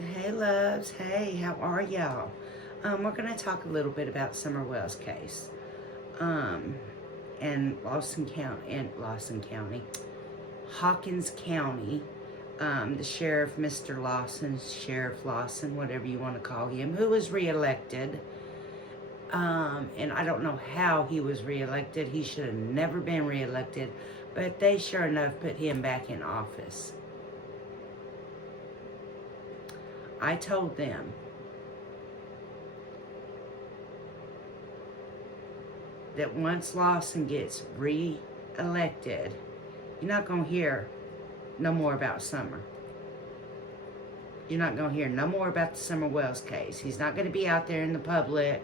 Hey loves, hey, how are y'all? We're going to talk a little bit about Summer Wells' case. In Lawson County, Hawkins County, the sheriff, Mr. Lawson, Sheriff Lawson, whatever you want to call him, who was reelected. And I don't know how he was reelected. He should have never been reelected, but they sure enough put him back in office. I told them that once Lawson gets re-elected, you're not going to hear no more about Summer. You're not going to hear no more about the Summer Wells case. He's not going to be out there in the public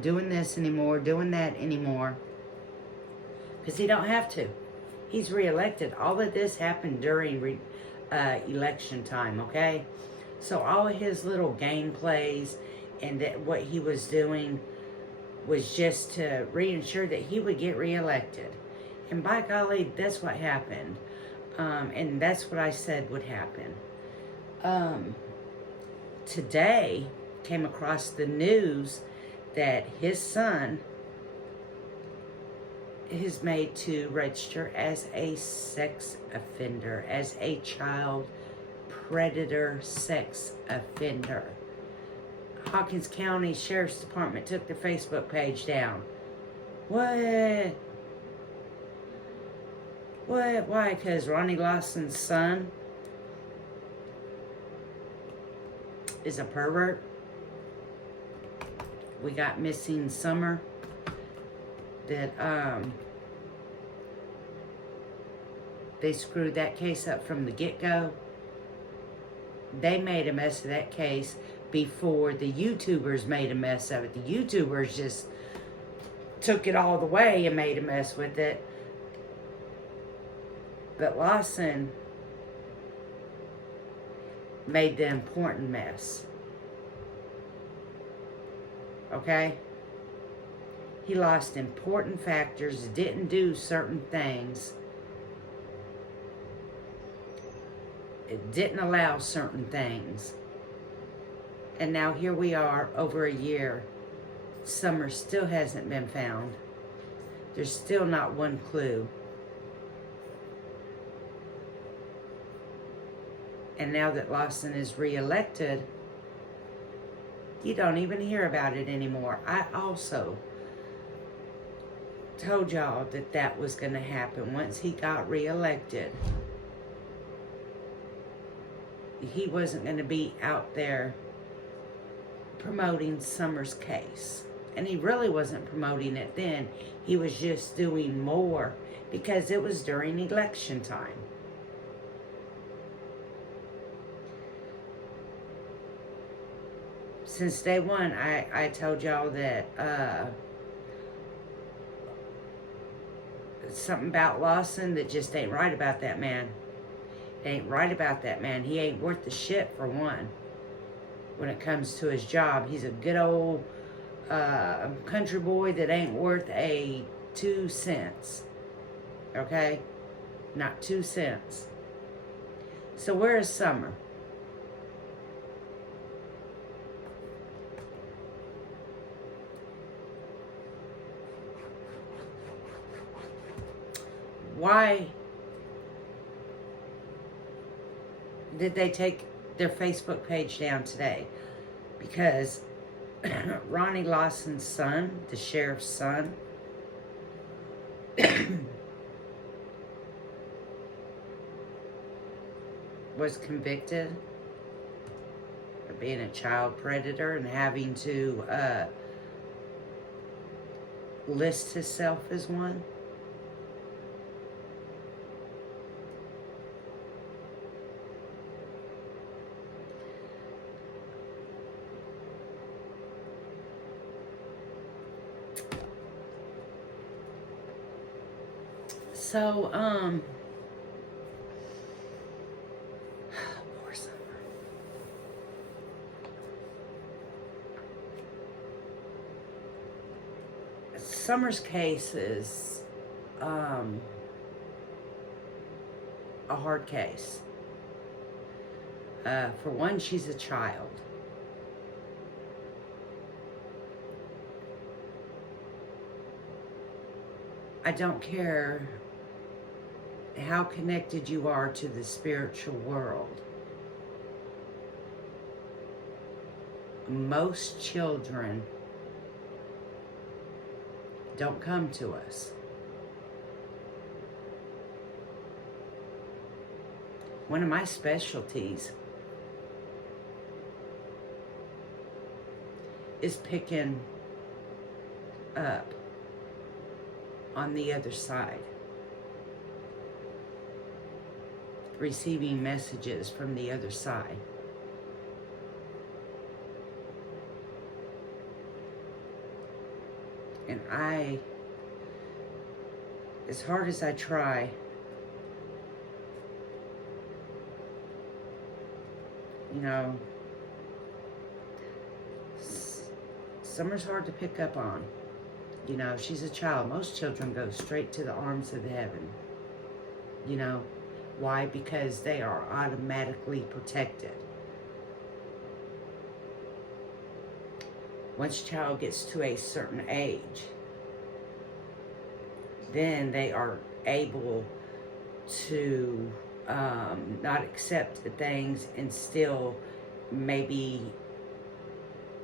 doing this anymore, doing that anymore, because he don't have to. He's re-elected. All of this happened during election time, okay? So all of his little game plays and what he was doing was just to reassure that he would get reelected. And by golly, that's what happened. And that's what I said would happen. Today, came across the news that his son is made to register as a sex offender, as a child predator sex offender. Hawkins County Sheriff's Department took their Facebook page down. What? Why? Because Ronnie Lawson's son is a pervert? We got missing Summer that they screwed that case up from the get-go. They made a mess of that case before the YouTubers made a mess of it. The YouTubers just took it all the way and made a mess with it. But Lawson made the important mess. Okay? He lost important factors, didn't do certain things. It didn't allow certain things. And now here we are, over a year. Summer still hasn't been found. There's still not one clue. And now that Lawson is reelected, you don't even hear about it anymore. I also told y'all that that was going to happen once he got reelected. He wasn't going to be out there promoting Summer's case. And he really wasn't promoting it then. He was just doing more because it was during election time. Since day one, I told y'all that something about Lawson that just ain't right about that man. Ain't right about that man. He ain't worth the shit, for one. When it comes to his job, he's a good old country boy that ain't worth a 2 cents. Okay? Not 2 cents. So where is Summer? Why did they take their Facebook page down today? Because Ronnie Lawson's son, the sheriff's son, was convicted of being a child predator and having to list himself as one. So, poor Summer. Summer's case is a hard case. For one, she's a child. I don't care how connected you are to the spiritual world. Most children don't come to us. One of my specialties is picking up on the other side, receiving messages from the other side. And as hard as I try, you know, Summer's hard to pick up on. You know, she's a child. Most children go straight to the arms of heaven. You know, why? Because they are automatically protected. Once a child gets to a certain age, then they are able to not accept the things and still maybe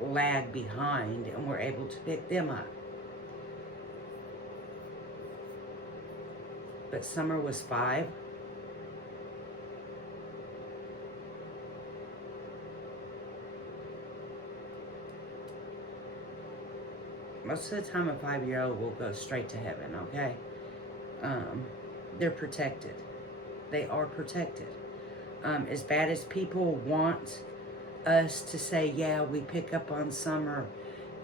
lag behind, and we're able to pick them up. But Summer was 5. Most of the time, a 5-year-old will go straight to heaven, okay? They're protected. They are protected. As bad as people want us to say, yeah, we pick up on Summer,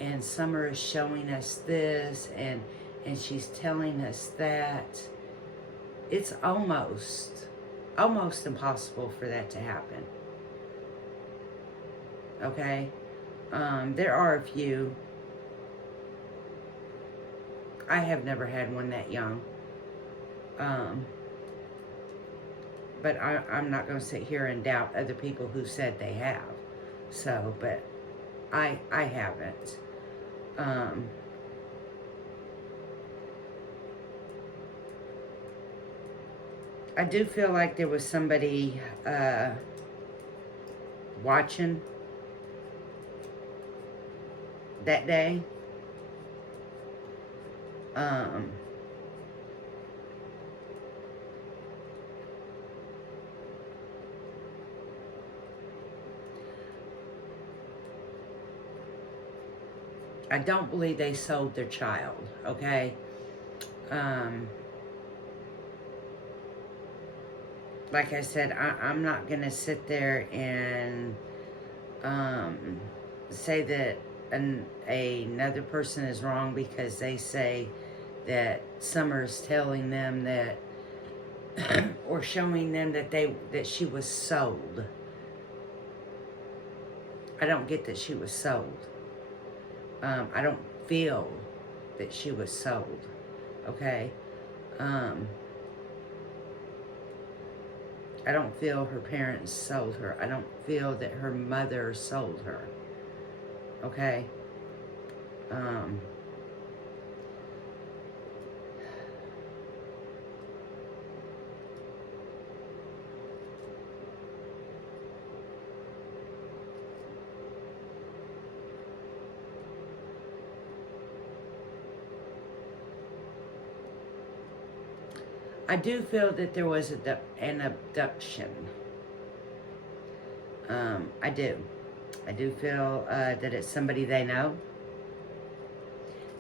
and Summer is showing us this, and she's telling us that, it's almost impossible for that to happen. Okay? There are a few. I have never had one that young. But I'm not going to sit here and doubt other people who said they have. So, but I haven't. I do feel like there was somebody watching that day. I don't believe they sold their child, okay? Like I said, I'm not going to sit there and say that another person is wrong because they say that Summer's telling them that or showing them that she was sold. I don't get that she was sold. I don't feel that she was sold. Okay? I don't feel her parents sold her. I don't feel that her mother sold her. Okay? I do feel that there was an abduction. I do. I do feel that it's somebody they know.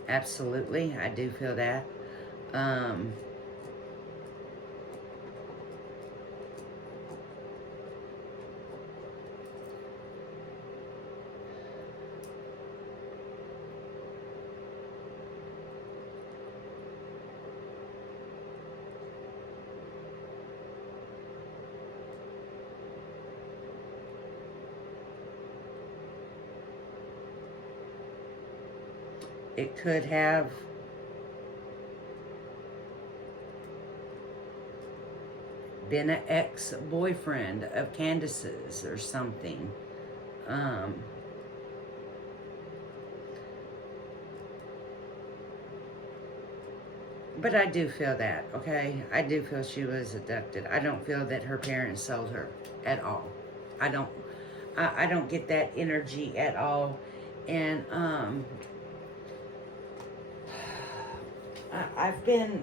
Absolutely, I do feel that. It could have been an ex-boyfriend of Candace's or something. But I do feel that, okay? I do feel she was abducted. I don't feel that her parents sold her at all. I don't get that energy at all. And I've been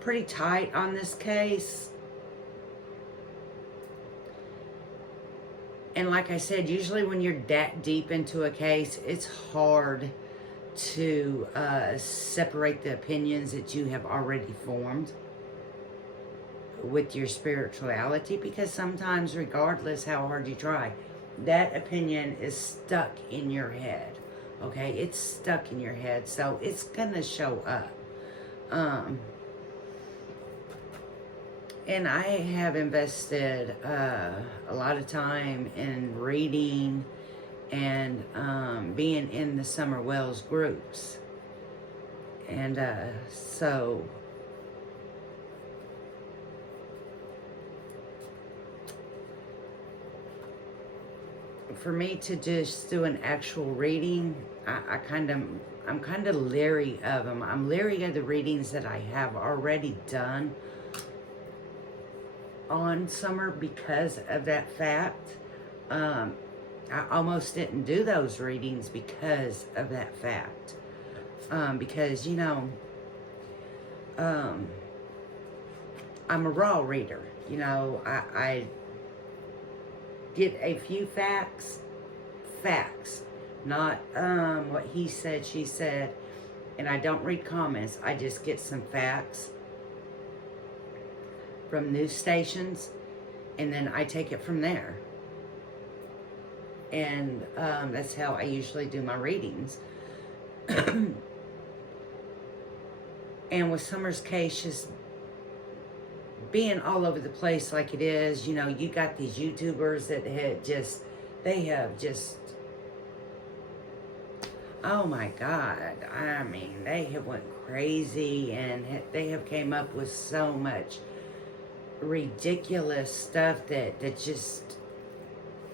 pretty tight on this case. And like I said, usually when you're that deep into a case, it's hard to separate the opinions that you have already formed with your spirituality, because sometimes, regardless how hard you try, that opinion is stuck in your head. Okay, it's stuck in your head, so it's gonna show up. And I have invested a lot of time in reading and being in the Summer Wells groups. And so for me to just do an actual reading, I'm kind of leery of them. I'm leery of the readings that I have already done on Summer because of that fact. I almost didn't do those readings because of that fact. Because, you know, I'm a raw reader. You know, I get a few facts, not what he said, she said, and I don't read comments. I just get some facts from news stations, and then I take it from there. And that's how I usually do my readings. And with Summer's case just being all over the place like it is, you know, you got these YouTubers that they have just, oh my God, I mean, they have went crazy, and they have came up with so much ridiculous stuff that just,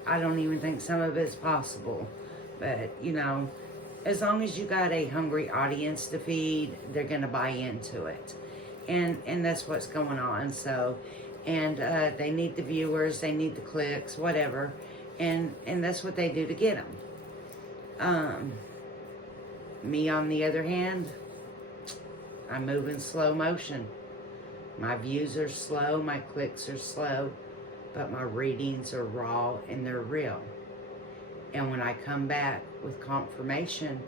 I don't even think some of it's possible. But, you know, as long as you got a hungry audience to feed, they're going to buy into it. And that's what's going on. So, and they need the viewers, they need the clicks, whatever. And that's what they do to get them. Me, on the other hand, I move in slow motion. My views are slow, my clicks are slow, but my readings are raw and they're real. And when I come back with confirmation,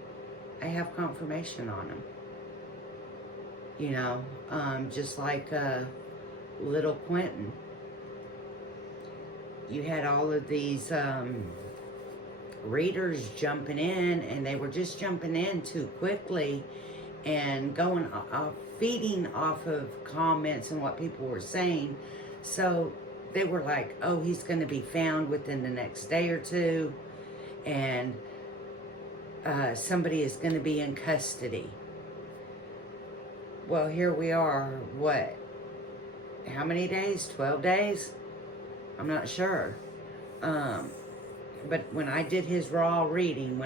I have confirmation on them. You know, just like little Quentin. You had all of these readers jumping in, and they were just jumping in too quickly and going feeding off of comments and what people were saying. So they were like, oh, he's going to be found within the next day or two, and somebody is going to be in custody. Well, here we are, what? How many days? 12 days? I'm not sure. But when I did his raw reading,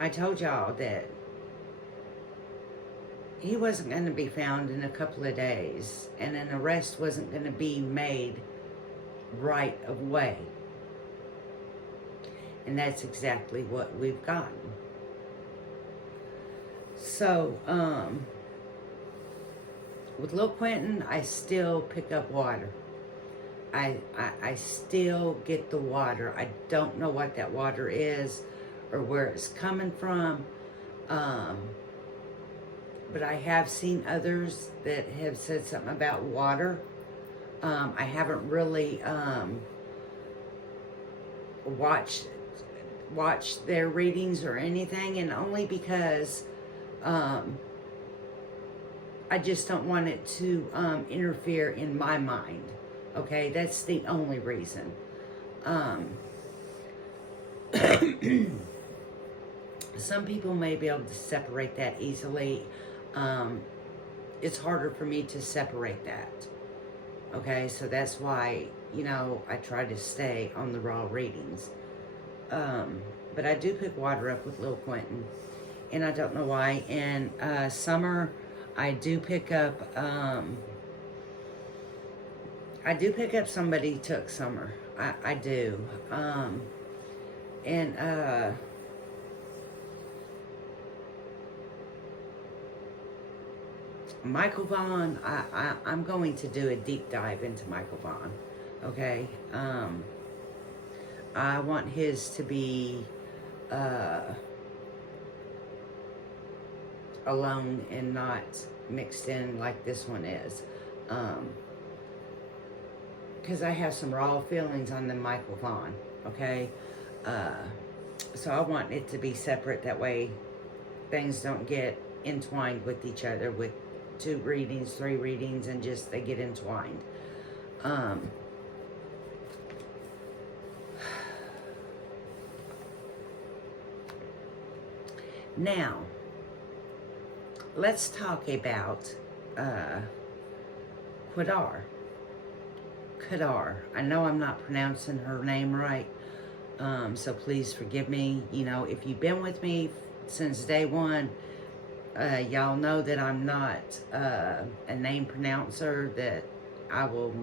I told y'all that he wasn't going to be found in a couple of days, and an arrest wasn't going to be made right away. And that's exactly what we've gotten. So, with Lil Quentin, I still pick up water. I still get the water. I don't know what that water is or where it's coming from. But I have seen others that have said something about water. I haven't really watched their readings or anything, and only because I just don't want it to interfere in my mind. Okay, that's the only reason. Some people may be able to separate that easily. It's harder for me to separate that. Okay, so that's why, I try to stay on the raw readings. But I do pick water up with little Quentin, and I don't know why. In summer, I do pick up, somebody took summer. I do. And Michael Vaughan, I'm going to do a deep dive into Michael Vaughan, okay? I want his to be alone and not mixed in like this one is. Because I have some raw feelings on the Michael Vaughan, okay? So I want it to be separate. That way things don't get entwined with each other with 2 readings, 3 readings, and just they get entwined. Now, let's talk about Qdar. Qdar. I know I'm not pronouncing her name right, so please forgive me. If you've been with me since day one, y'all know that I'm not a name pronouncer, that I will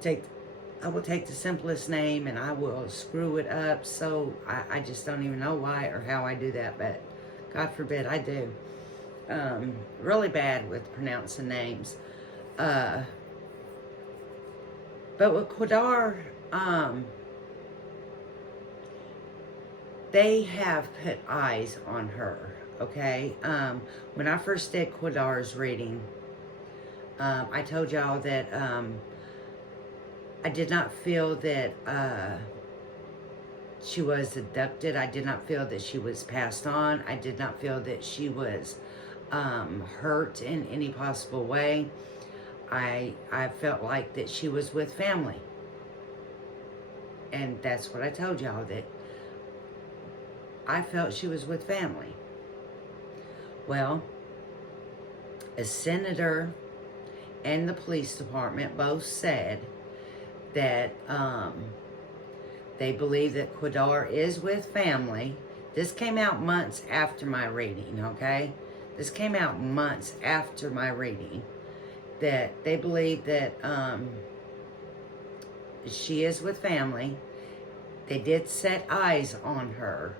take the simplest name and I will screw it up. So I just don't even know why or how I do that, but God forbid I do. Really bad with pronouncing names. But with Qdar, they have put eyes on her, okay? When I first did Qdar's reading, I told y'all that I did not feel that she was abducted. I did not feel that she was passed on. I did not feel that she was hurt in any possible way. I felt like that she was with family. And that's what I told y'all, that I felt she was with family. Well, a senator and the police department both said that they believe that Qdar is with family. This came out months after my reading, okay? This came out months after my reading. That they believe that she is with family. They did set eyes on her,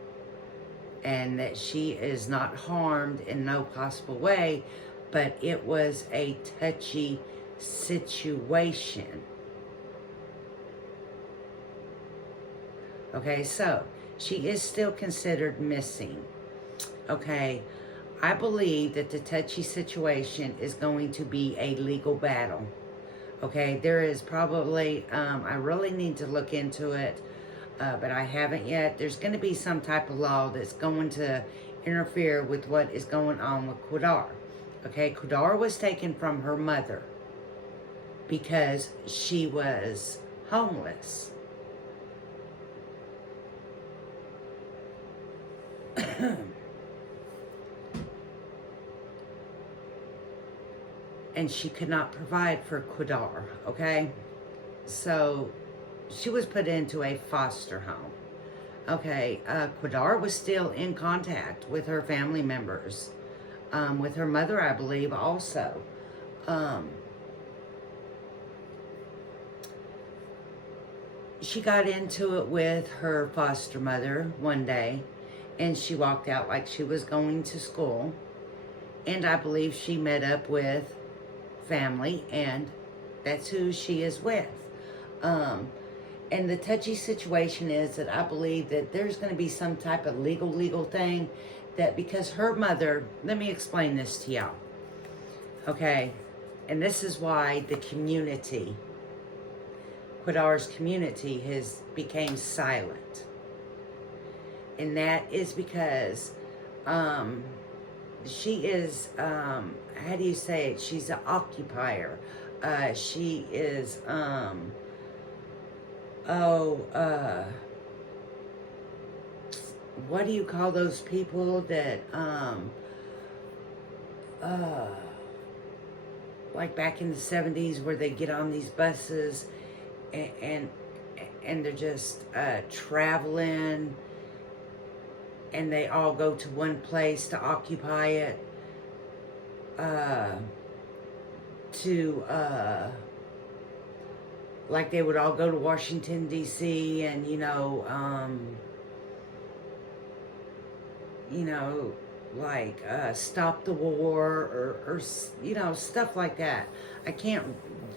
and that she is not harmed in no possible way, but it was a touchy situation. Okay, so she is still considered missing. Okay, I believe that the touchy situation is going to be a legal battle. Okay, there is probably, I really need to look into it, but I haven't yet. There's going to be some type of law that's going to interfere with what is going on with Qdar. Okay, Qdar was taken from her mother because she was homeless. And she could not provide for Qdar, okay? So she was put into a foster home. Okay, Qdar was still in contact with her family members, with her mother, I believe, also. She got into it with her foster mother one day, and she walked out like she was going to school. And I believe she met up with family, and that's who she is with. And the touchy situation is that I believe that there's going to be some type of legal thing, that because her mother, let me explain this to y'all, okay? And this is why the community, Qdar's community, has became silent. And that is because she is, how do you say it? She's an occupier. She is, what do you call those people that, like back in the 70s where they get on these buses and, and they're just traveling, and they all go to one place to occupy it, like they would all go to Washington, D.C. and, like stop the war or stuff like that.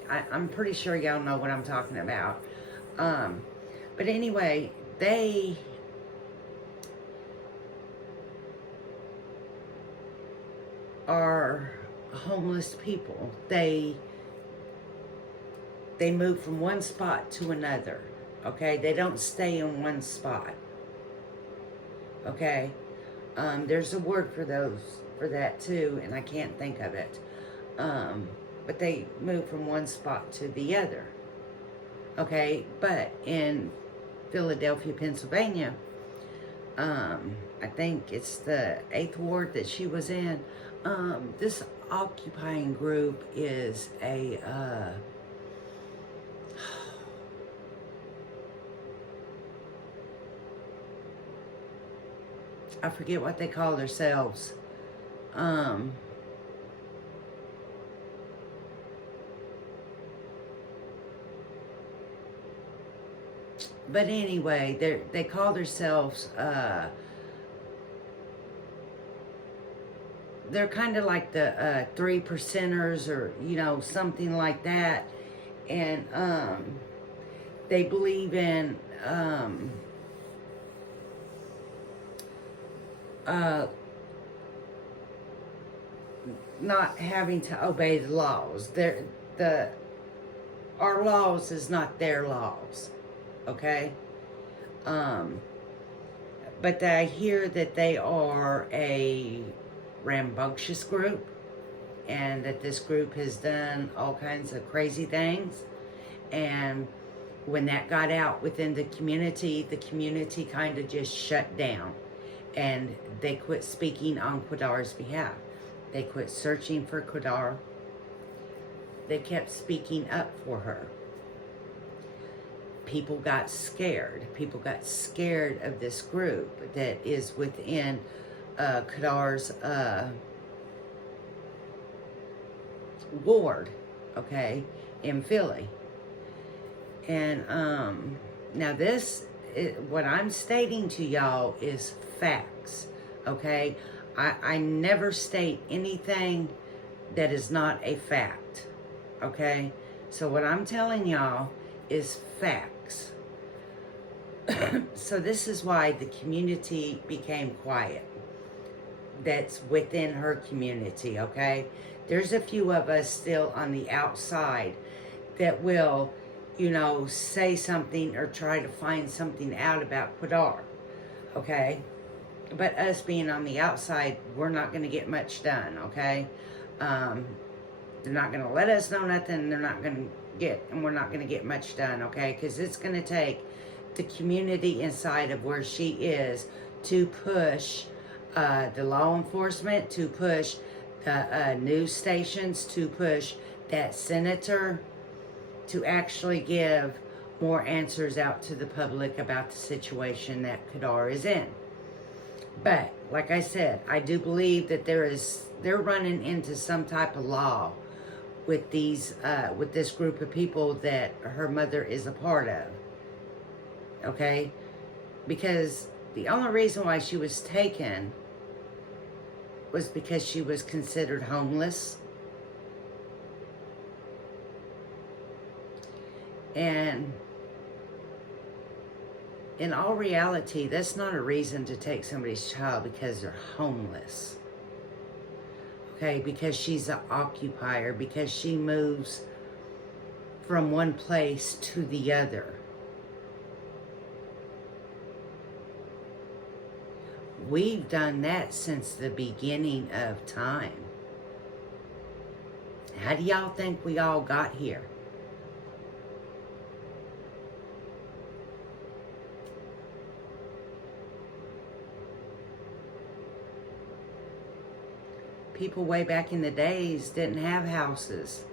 I'm pretty sure y'all know what I'm talking about. But anyway, they are homeless people. They move from one spot to another, okay? They don't stay in one spot, okay? There's a word for that too, and I can't think of it. But they move from one spot to the other, okay? But in Philadelphia, Pennsylvania, I think it's the 8th ward that she was in, this occupying group is a, I forget what they call themselves. But anyway, they call themselves, they're kind of like the 3%ers or, something like that. And they believe in not having to obey the laws. Our laws is not their laws, okay? But I hear that they are a rambunctious group, and that this group has done all kinds of crazy things. And when that got out within the community kind of just shut down, and they quit speaking on Qdar's behalf. They quit searching for Qdar. They kept speaking up for her. People got scared. People got scared of this group that is within Qdar's ward, okay, in Philly. And now what I'm stating to y'all is facts, okay? I never state anything that is not a fact, okay? So what I'm telling y'all is facts. So this is why the community became quiet. That's within her community, okay? There's a few of us still on the outside that will, say something or try to find something out about Qdar, okay? But us being on the outside, we're not going to get much done, okay? They're not going to let us know nothing. We're not going to get much done, okay? Because it's going to take the community inside of where she is to push the law enforcement, to push the news stations, to push that senator to actually give more answers out to the public about the situation that Qdar is in. But, like I said, I do believe that they're running into some type of law with with this group of people that her mother is a part of. Okay? Because the only reason why she was taken was because she was considered homeless. And in all reality, that's not a reason to take somebody's child because they're homeless. Okay, because she's an occupier, because she moves from one place to the other. We've done that since the beginning of time. How do y'all think we all got here? people way back in the days didn't have houses.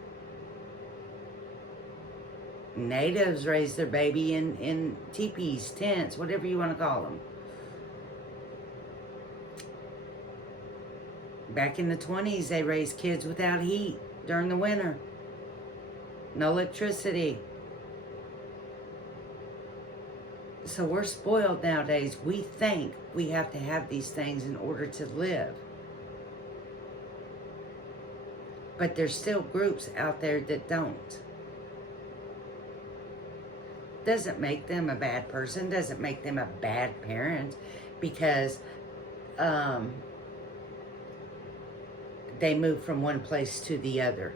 Natives raised their baby in teepees, tents, whatever you want to call them. Back in the 20s, they raised kids without heat during the winter. No electricity. So we're spoiled nowadays. We think we have to have these things in order to live. But there's still groups out there that don't. Doesn't make them a bad person, doesn't make them a bad parent, because they move from one place to the other.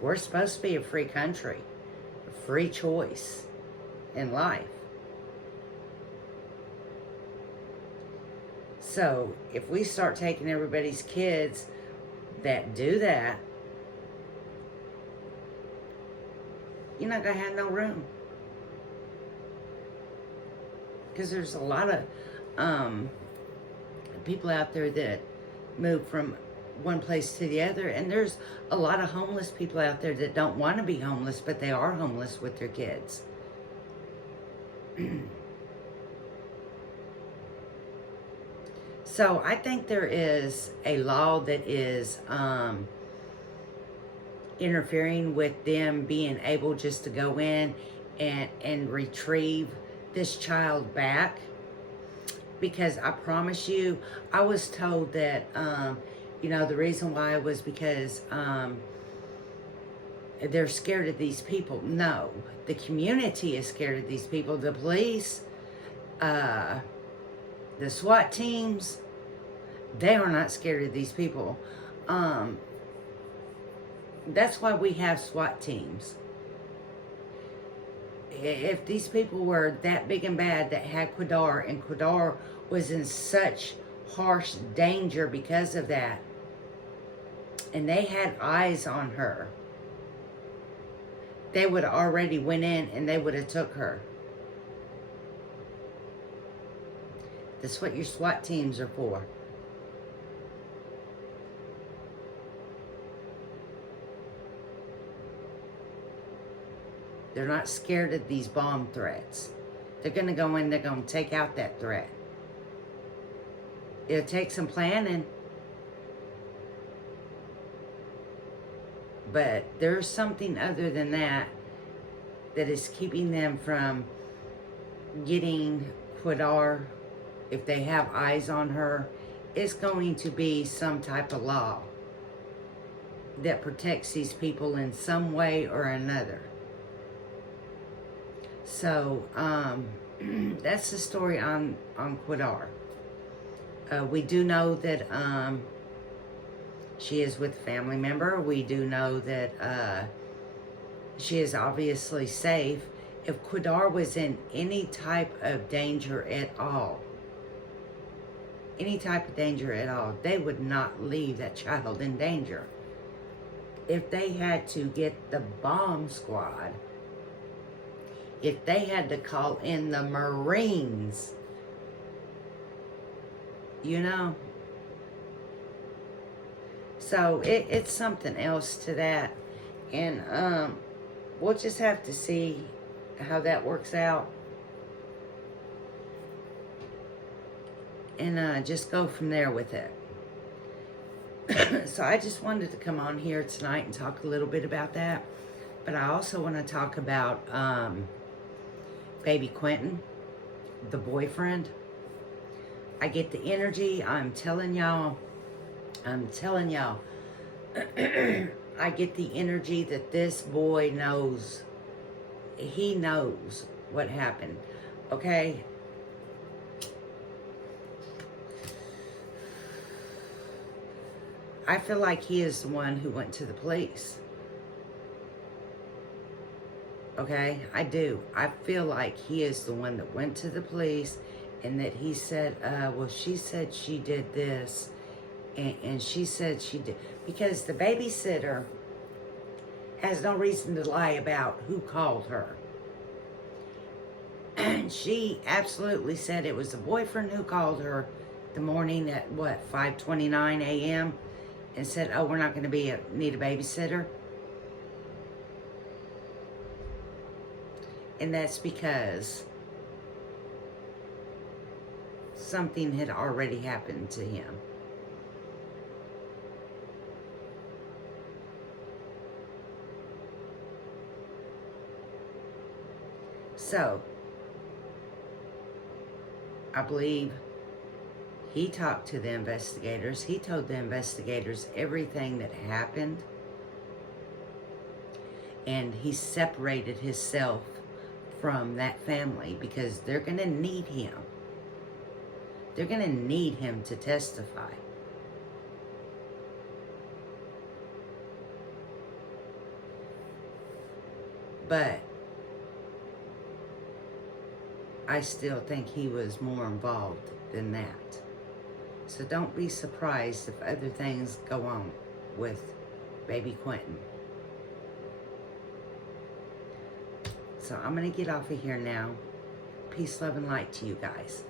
We're supposed to be a free country, a free choice in life. So if we start taking everybody's kids that do that, you're not going to have no room. Because there's a lot of people out there that move from one place to the other. And there's a lot of homeless people out there that don't want to be homeless, but they are homeless with their kids. So I think there is a law that is interfering with them being able just to go in and retrieve this child back. Because I promise you, I was told that, the reason why was because they're scared of these people. No, the community is scared of these people. The police, the SWAT teams, they are not scared of these people. That's why we have SWAT teams. If these people were that big and bad that had Qdar, and Qdar was in such harsh danger because of that, and they had eyes on her, they would have already went in and they would have took her. That's what your SWAT teams are for. They're not scared of these bomb threats. They're going to go in, they're going to take out that threat. It'll take some planning. But there's something other than that that is keeping them from getting Qdar. If they have eyes on her, it's going to be some type of law that protects these people in some way or another. So, that's the story on Qdar. We do know that she is with a family member. We do know that she is obviously safe. If Qdar was in any type of danger at all, they would not leave that child in danger. If they had to get the bomb squad, if they had to call in the Marines, So it's something else to that. And we'll just have to see how that works out. And just go from there with it. So I just wanted to come on here tonight and talk a little bit about that. But I also want to talk about baby Quentin, the boyfriend. I get the energy. I'm telling y'all. I get the energy that this boy knows. He knows what happened. Okay? I feel like he is the one who went to the police. Okay? I do. I feel like he is the one that went to the police, and that he said, well, she said she did this, and she said she did. Because the babysitter has no reason to lie about who called her. And she absolutely said it was the boyfriend who called her the morning at, what, 5:29 a.m. and said, oh, we're not going to need a babysitter. And that's because something had already happened to him. So, I believe he talked to the investigators. He told the investigators everything that happened. And he separated himself from that family because they're going to need him. They're going to need him to testify. But I still think he was more involved than that. So don't be surprised if other things go on with baby Quentin. So I'm going to get off of here now. Peace, love, and light to you guys.